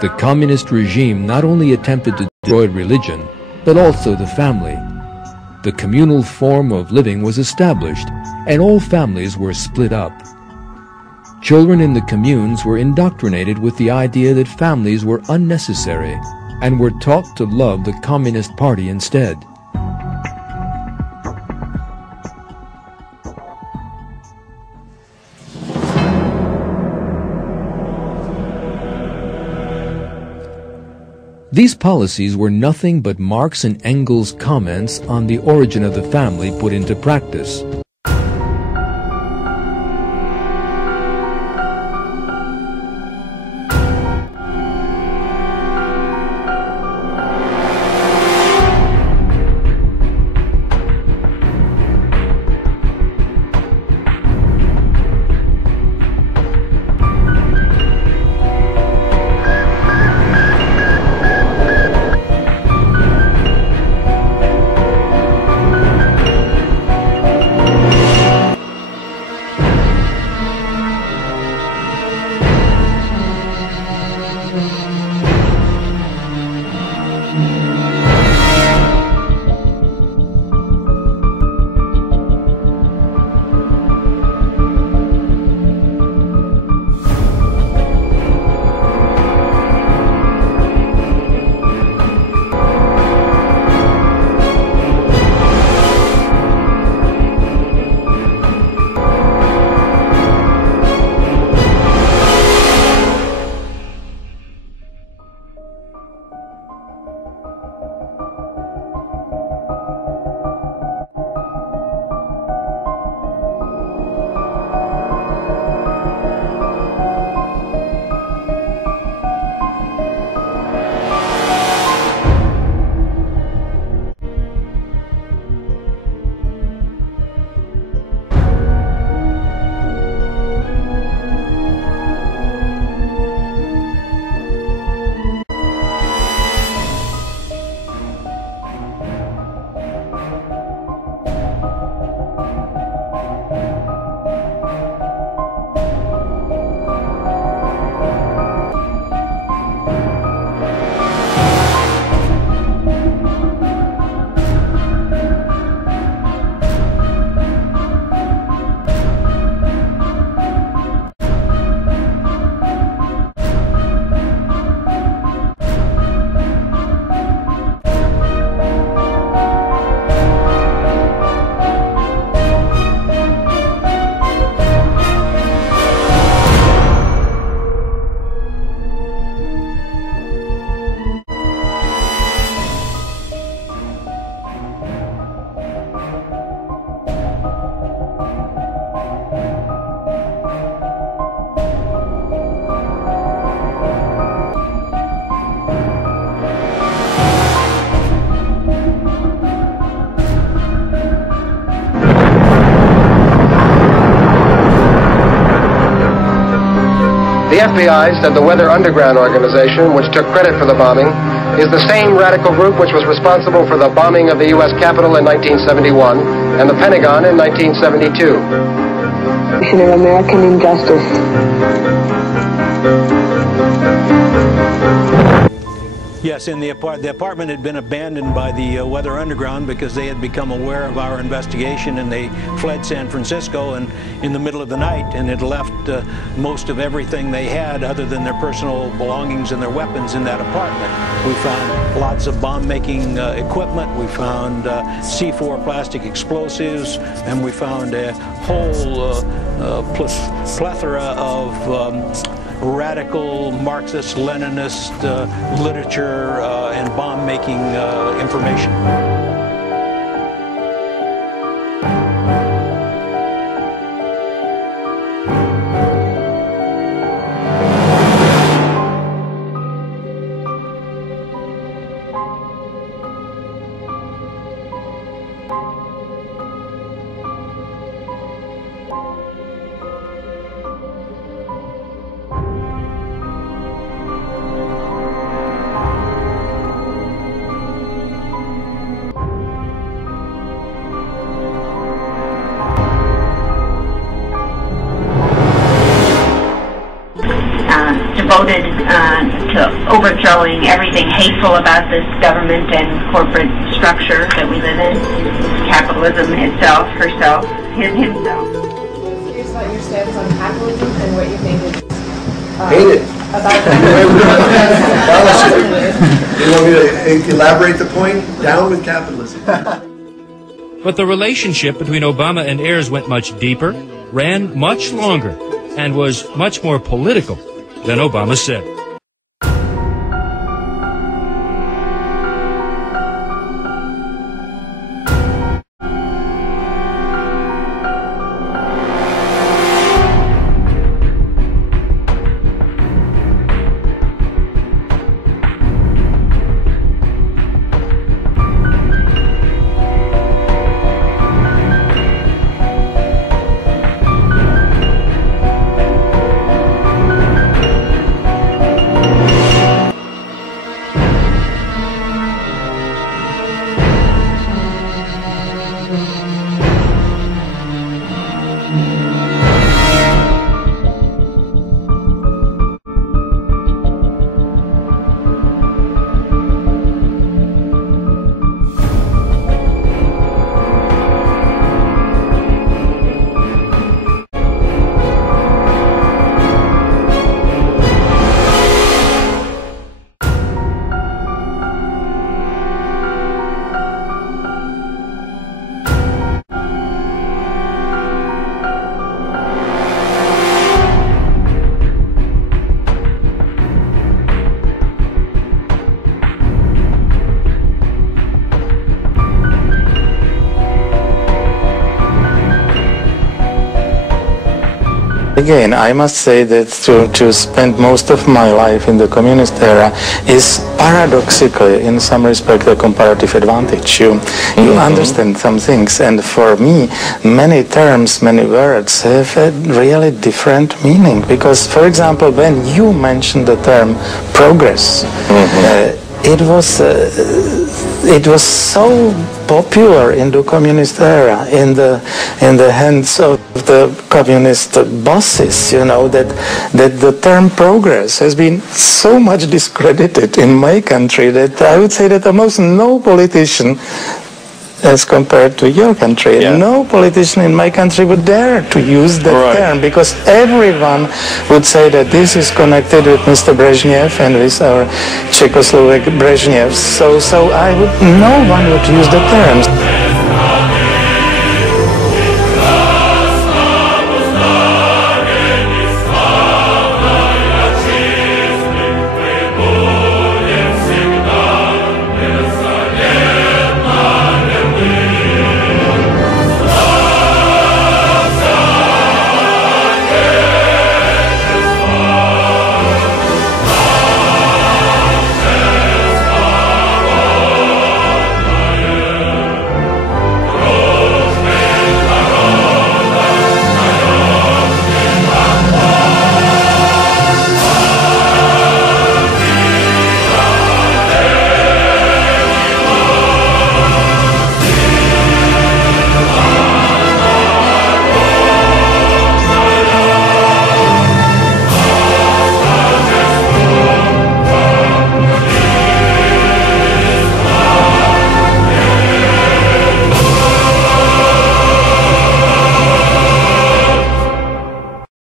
The communist regime not only attempted to destroy religion, but also the family. The communal form of living was established, and all families were split up. Children in the communes were indoctrinated with the idea that families were unnecessary, and were taught to love the Communist Party instead. These policies were nothing but Marx and Engels' comments on the origin of the family put into practice. The FBI said the Weather Underground organization, which took credit for the bombing, is the same radical group which was responsible for the bombing of the U.S. Capitol in 1971 and the Pentagon in 1972. Of American injustice. Yes, and the apartment had been abandoned by the Weather Underground because they had become aware of our investigation, and they fled San Francisco and in the middle of the night, and had left most of everything they had other than their personal belongings and their weapons in that apartment. We found lots of bomb-making equipment, we found C4 plastic explosives, and we found a whole plethora of radical Marxist, Leninist literature and bomb-making information. hateful about this government and corporate structure that we live in, capitalism itself, herself, himself. I'm curious about your stance on capitalism and what you think is hate it. About You want me to elaborate the point? Down with capitalism. But the relationship between Obama and Ayers went much deeper, ran much longer, and was much more political than Obama said. Again, I must say that to spend most of my life in the communist era is paradoxically, in some respect, a comparative advantage. You understand some things, and for me, many terms, many words have a really different meaning. Because, for example, when you mentioned the term progress, it was so popular in the communist era, in the hands of the communist bosses, you know, that the term progress has been so much discredited in my country that I would say that almost no politician, as compared to your country, no politician in my country would dare to use that term, because everyone would say that this is connected with Mr. Brezhnev and with our Czechoslovak Brezhnev. So no one would use the term.